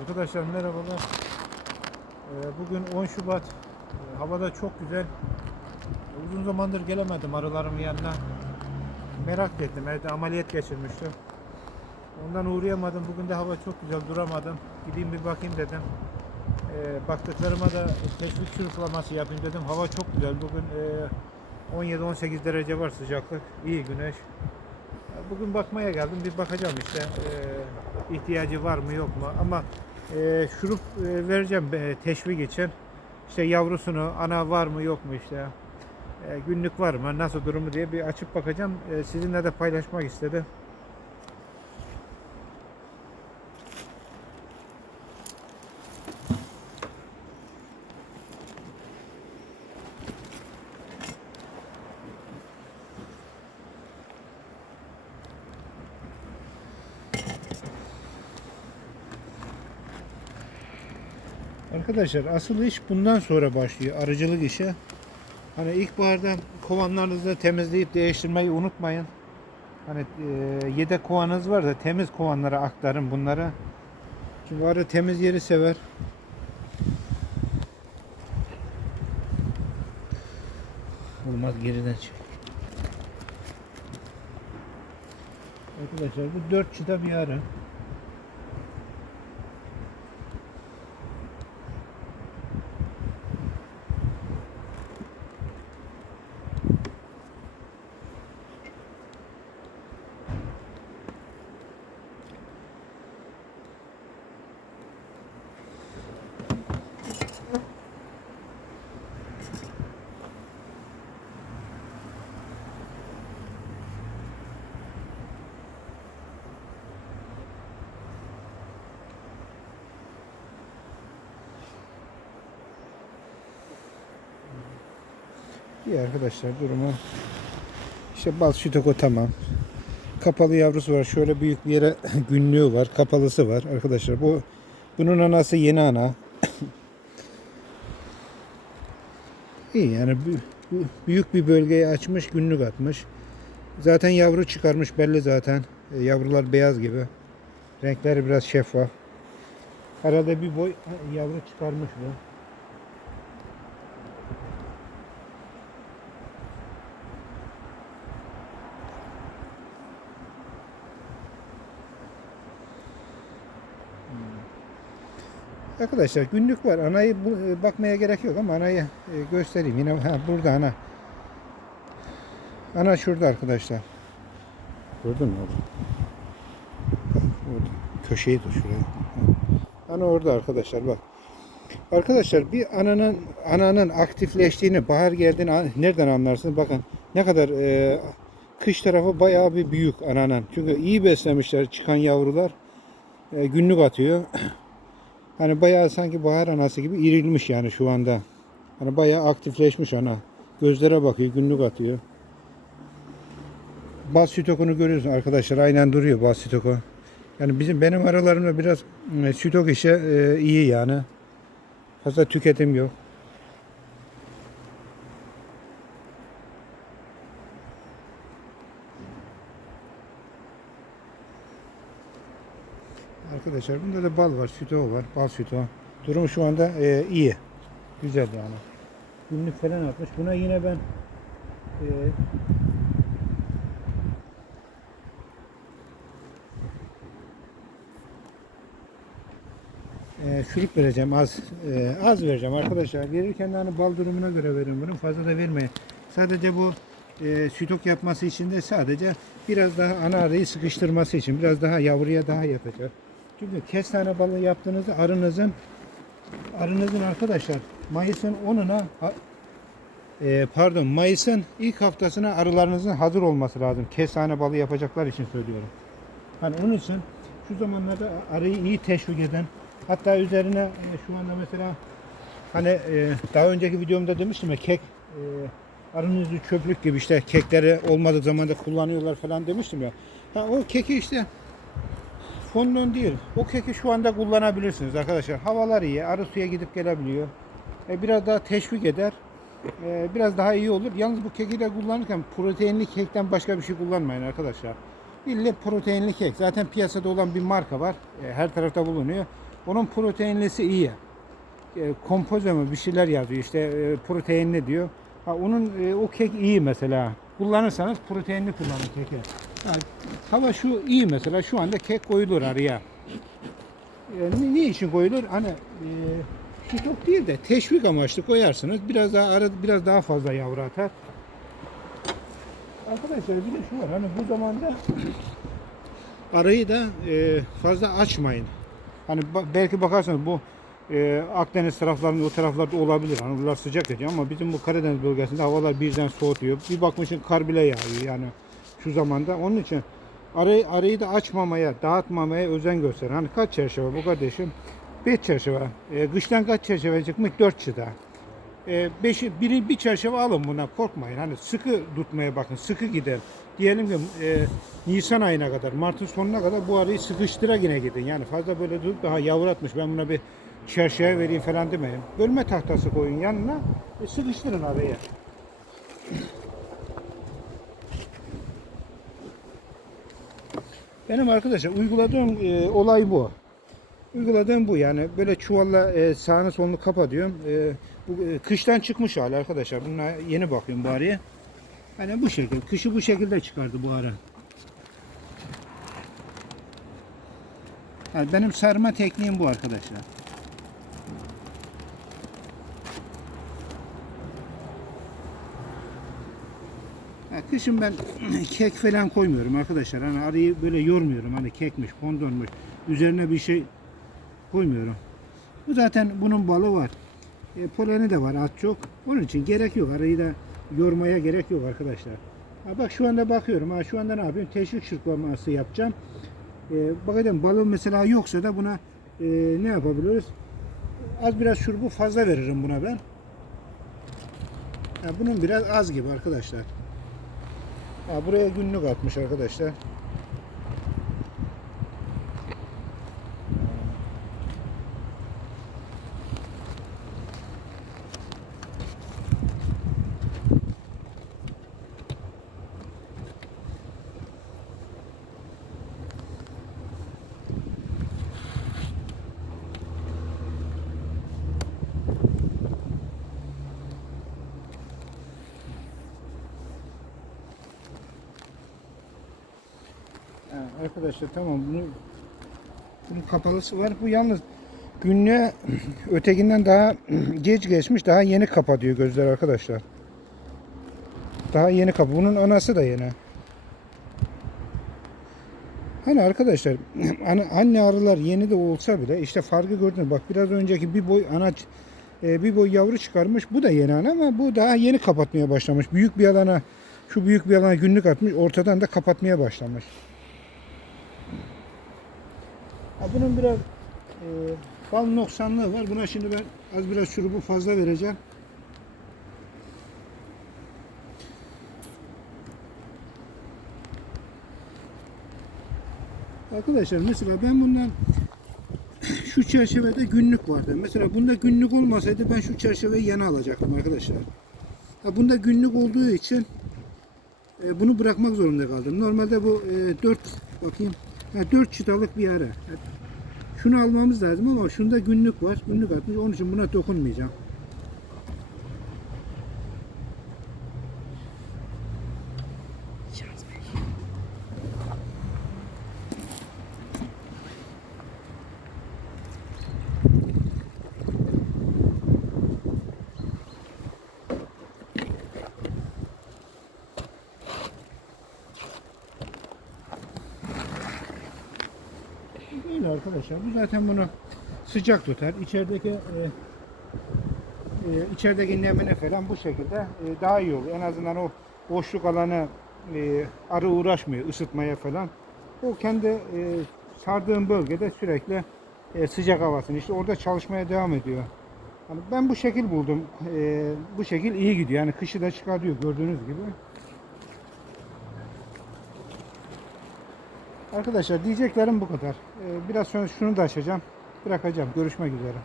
Arkadaşlar merhabalar. Ee, Bugün 10 Şubat. Ee, Havada çok güzel. Uzun zamandır gelemedim arılarımın yanına. Merak ettim. Evde ameliyat geçirmiştim. Ondan uğrayamadım. Bugün de hava çok güzel duramadım. Gideyim bir bakayım dedim. Ee, baktıklarıma da teşvik sürüklaması yapayım dedim. Hava çok güzel. Bugün e, 17-18 derece var sıcaklık. İyi güneş. Bugün bakmaya geldim. Bir bakacağım işte. Ee, ihtiyacı var mı yok mu? Ama e, şurup e, vereceğim e, teşvik için. İşte yavrusunu, ana var mı yok mu işte. E, günlük var mı, nasıl durumu diye bir açıp bakacağım. E, sizinle de paylaşmak istedim. Arkadaşlar asıl iş bundan sonra başlıyor. Arıcılık işi. Hani ilkbaharda kovanlarınızı temizleyip değiştirmeyi unutmayın. Hani e, yedek kovanınız varsa temiz kovanlara aktarın bunları. Çünkü arı temiz yeri sever. Olmaz geriden çek. Arkadaşlar bu dört çıta bir arı. İyi arkadaşlar durumu. İşte bal şitoko tamam. Kapalı yavrusu var. Şöyle büyük bir yere günlüğü var. Kapalısı var arkadaşlar. Bu bunun anası yeni ana. İyi yani bü- bü- büyük bir bölgeyi açmış, günlük atmış. Zaten yavru çıkarmış belli zaten. E, Yavrular beyaz gibi. Renkleri biraz şeffaf. Arada bir boy yavru çıkarmış bu. Arkadaşlar günlük var. Anayı bu, e, bakmaya gerek yok ama anayı e, göstereyim. Yine ha, burada ana. Ana şurada arkadaşlar. Gördün mü? Orada. Orada. Köşeyi de şuraya. Ana orada arkadaşlar bak. Arkadaşlar bir ananın ananın aktifleştiğini, bahar geldiğini nereden anlarsınız? Bakın ne kadar e, kış tarafı bayağı bir büyük ananın. Çünkü iyi beslemişler çıkan yavrular. E, günlük atıyor. Hani bayağı sanki bahar anası gibi irilmiş yani şu anda. Hani bayağı aktifleşmiş ana. Gözlere bakıyor, günlük atıyor. Bas sütokunu görüyorsun arkadaşlar. Aynen duruyor bas sütoku. Yani bizim benim aralarımda biraz e, işi e, iyi yani. Fazla tüketim yok. Arkadaşlar bunda da bal var, süto var, bal süto. Durum şu anda e, iyi. Güzel yani. Günlük falan atmış. Buna yine ben e, e, şurup vereceğim az e, az vereceğim arkadaşlar. Verirken de hani bal durumuna göre verin bunu. Fazla da vermeyin. Sadece bu e, sütok yapması için de sadece biraz daha ana arayı sıkıştırması için biraz daha yavruya daha yatacak. Çünkü kestane balı yaptığınızda arınızın arınızın arkadaşlar Mayıs'ın 10'una ha- e, pardon Mayıs'ın ilk haftasına arılarınızın hazır olması lazım. Kestane balı yapacaklar için söylüyorum. Hani onun için şu zamanlarda arıyı iyi teşvik eden hatta üzerine e, şu anda mesela hani e, daha önceki videomda demiştim ya kek e, arının yüzü çöplük gibi işte kekleri olmadığı zaman da kullanıyorlar falan demiştim ya. Ha, o keki işte fondön değil. O keki şu anda kullanabilirsiniz arkadaşlar. Havalar iyi. Arı suya gidip gelebiliyor. E, biraz daha teşvik eder. E, biraz daha iyi olur. Yalnız bu keki de kullanırken proteinli kekten başka bir şey kullanmayın arkadaşlar. İlle proteinli kek. Zaten piyasada olan bir marka var. E, her tarafta bulunuyor. Onun proteinlisi iyi. E, kompoze mi bir şeyler yazıyor işte e, proteinli diyor. Ha, onun e, o kek iyi mesela. Kullanırsanız proteinli kullanın keki. Ha, hava şu iyi mesela şu anda kek koyulur araya. E, ne, için koyulur? Hani e, stok değil de teşvik amaçlı koyarsınız. Biraz daha ara, biraz daha fazla yavru atar. Arkadaşlar bir de şu var hani bu zamanda arayı da e, fazla açmayın. Hani belki bakarsanız bu e, Akdeniz taraflarında o taraflarda olabilir. Hani buralar sıcak gece ama bizim bu Karadeniz bölgesinde havalar birden soğutuyor. Bir bakmışsın kar bile yağıyor yani şu zamanda. Onun için arayı, arayı da açmamaya, dağıtmamaya özen gösterin. Hani kaç çerçeve bu kardeşim? 5 çerçeve. E, kıştan kaç çerçeve çıkmış? 4 çıta. E, beşi, biri, bir çerçeve alın buna korkmayın. Hani sıkı tutmaya bakın, sıkı gider. Diyelim ki e, Nisan ayına kadar, Mart'ın sonuna kadar bu arayı sıkıştıra yine gidin. Yani fazla böyle tutup daha yavru atmış ben buna bir çerçeve vereyim falan demeyin. Bölme tahtası koyun yanına, e, sıkıştırın araya. Benim arkadaşlar uyguladığım e, olay bu. Uyguladığım bu yani böyle çuvalla e, sağını solunu kapatıyorum. E, bu e, kıştan çıkmış hali arkadaşlar. Buna yeni bakıyorum bariye. Hani bu şekilde. Kışı bu şekilde çıkardı bu ara. Yani benim sarma tekniğim bu arkadaşlar. Kışın ben kek falan koymuyorum arkadaşlar. Hani arıyı böyle yormuyorum. Hani kekmiş, kondonmuş. Üzerine bir şey koymuyorum. Bu zaten bunun balı var. E, poleni de var az çok. Onun için gerek yok. Arayı da yormaya gerek yok arkadaşlar. Ha, bak şu anda bakıyorum. Ha, şu anda ne yapıyorum? Teşvik çırpması yapacağım. E, bakacağım balı mesela yoksa da buna e, ne yapabiliriz? Az biraz şurubu fazla veririm buna ben. Ha, bunun biraz az gibi arkadaşlar. Ha, buraya günlük atmış arkadaşlar. Arkadaşlar tamam bunu bunun kapalısı var. Bu yalnız günlüğe ötekinden daha geç geçmiş. Daha yeni kapatıyor gözler arkadaşlar. Daha yeni kapı. Bunun anası da yeni. Hani arkadaşlar anne, anne arılar yeni de olsa bile işte farkı gördünüz. Bak biraz önceki bir boy ana e, bir boy yavru çıkarmış. Bu da yeni ana ama bu daha yeni kapatmaya başlamış. Büyük bir alana şu büyük bir alana günlük atmış. Ortadan da kapatmaya başlamış. Ha, bunun biraz e, bal noksanlığı var. Buna şimdi ben az biraz şurubu fazla vereceğim. Arkadaşlar mesela ben bundan şu çerçevede günlük vardı. Mesela bunda günlük olmasaydı ben şu çerçeveyi yana alacaktım arkadaşlar. Ha, bunda günlük olduğu için e, bunu bırakmak zorunda kaldım. Normalde bu e, 4 bakayım ha, 4 çıtalık bir ara. Şunu almamız lazım ama şunda günlük var. Günlük atmış. Onun için buna dokunmayacağım. Böyle arkadaşlar. Bu zaten bunu sıcak tutar. İçerideki e, e, içerideki nemine falan bu şekilde e, daha iyi olur. En azından o boşluk alanı e, arı uğraşmıyor ısıtmaya falan. O kendi e, sardığım bölgede sürekli e, sıcak havasını işte orada çalışmaya devam ediyor. Yani ben bu şekil buldum. E, bu şekil iyi gidiyor. Yani kışı da çıkartıyor gördüğünüz gibi. Arkadaşlar diyeceklerim bu kadar. Ee, Biraz sonra şunu da açacağım. Bırakacağım. Görüşmek üzere.